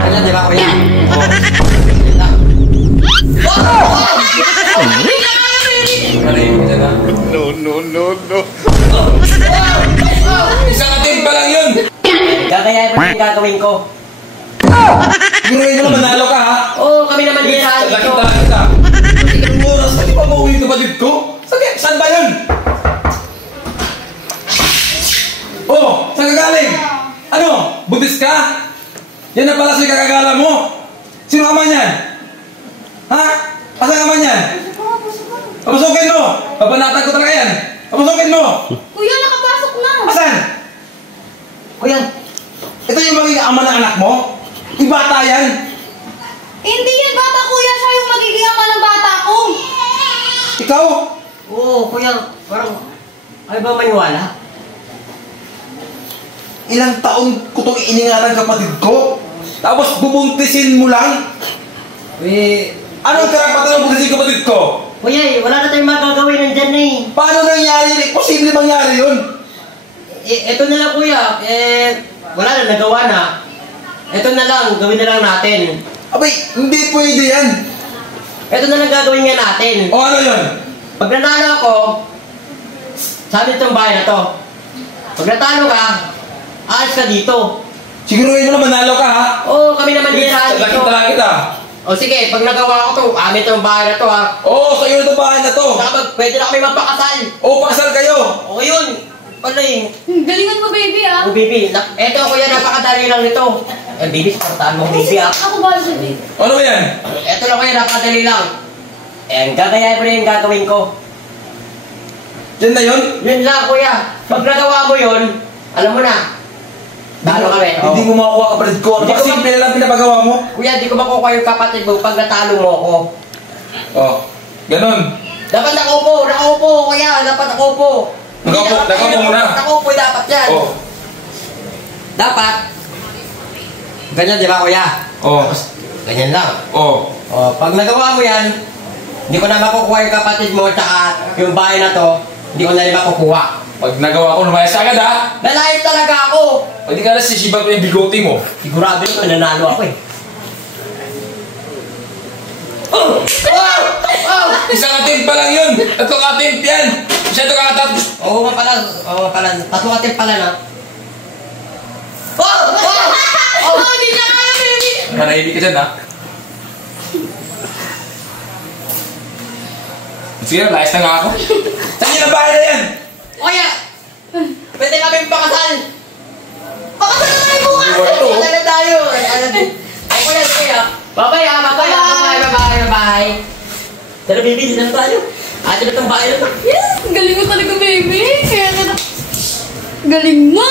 Ayan, di ba kuya? No. Isang atin pa lang yun. Gagayahin mo yung gagawin ko. Ginuhin mo naman, nalo ka ha? Oo, kami naman din sa atin ito. Ilang oras, pati pa mauwi yung kapatid ko? Saan ba yun? Oh, saan ka galing? Ano? Buntis ka? Yan na pala sa kakagala mo. Sino ka man yan? Ha? Asan ka man yan? Papasukin mo! Papanatan ko talaga yan! Papasukin mo! Kuya, nakapasok na! Asan? Kuya, ito yung magiging ama ng anak mo? Yung bata yan? Hindi yan bata, kuya. Siya yung magiging ama ng bata ko. Ikaw? Oo, kuya. Parang, ay ba maniwala? Ilang taon ko itong iningatan kapatid ko? Tapos bubuntisin mo lang? Anong karapatan ng buntisin kapatid ko? Kuya, wala na tayong magagawin nandyan na eh. Paano nangyari? Posible mangyari yun? Ito na lang kuya, wala na, nagawa na. Ito na lang, gawin na lang natin. Abay, hindi pwede yan. Ito na lang gagawin nga natin. O ano yun? Pag nanalo ako, sabi itong bahay na to. Pag natalo ka, aalis ka dito. Siguruhin mo na manalo ka ha? Oo, kami naman din sa dito. Talaga kita. O sige, pag nagawa ko to, amin itong bahay na to ha. Oo, sa'yo na bahay na to. Saka pwede na kami magpakasal. Oo, pakasal kayo. O yun, pala eh. Galingan mo, baby, ah. O baby, eto kuya, napakadali lang nito. Baby, supportahan mo baby ah. Ako ba siya, baby? Ano ba yan? Eto lang kuya, napakadali lang. Gagayahin mo na yung gagawin ko. Yan na yun? Yun lang kuya. Pag nagawa mo yun, alam mo na. Talo kami. Hindi mo makukuha kapatid ko. Hindi ko Simple lang pinapagawa mo. Kuya, di ko makukuha yung kapatid mo pag natalo mo ako. Oh, ganun. Dapat nakaupo, kuya. Dapat nakaupo. Nakaupo muna. Nakaupo dapat yan. Oh. Dapat. Ganyan, di ba kuya? Oh. Ganyan lang. Oh. O, pag nagawa mo yan, hindi ko na makukuha yung kapatid mo tsaka yung bahay na to, hindi ko na rin makukuha. Pag nagawa ko, lumayas agad ha? Lalayas talaga ako! Pwede ka na sisibat mo yung bigote mo. Sigurado yun, nanalo ako eh. Isang attempt pa lang yun. Tatlong attempt yan. Masyado ka katapos. Oo nga pala. Tatlong attempt pala na. Hindi na kaya, baby! Manahimik ka dyan ha? Sige, layas na nga ako. Saan yun ang bahay na yan? Kuya! Pwede kami pakasal! Pakasal na tayo bukas! Pakasal na tayo! Ay kuya, sige ah. Bye-bye. Tara baby, dito na tayo. Ate na itong bahay na to. Yes! Galing mo talaga, baby! Kaya ka na... Galing mo!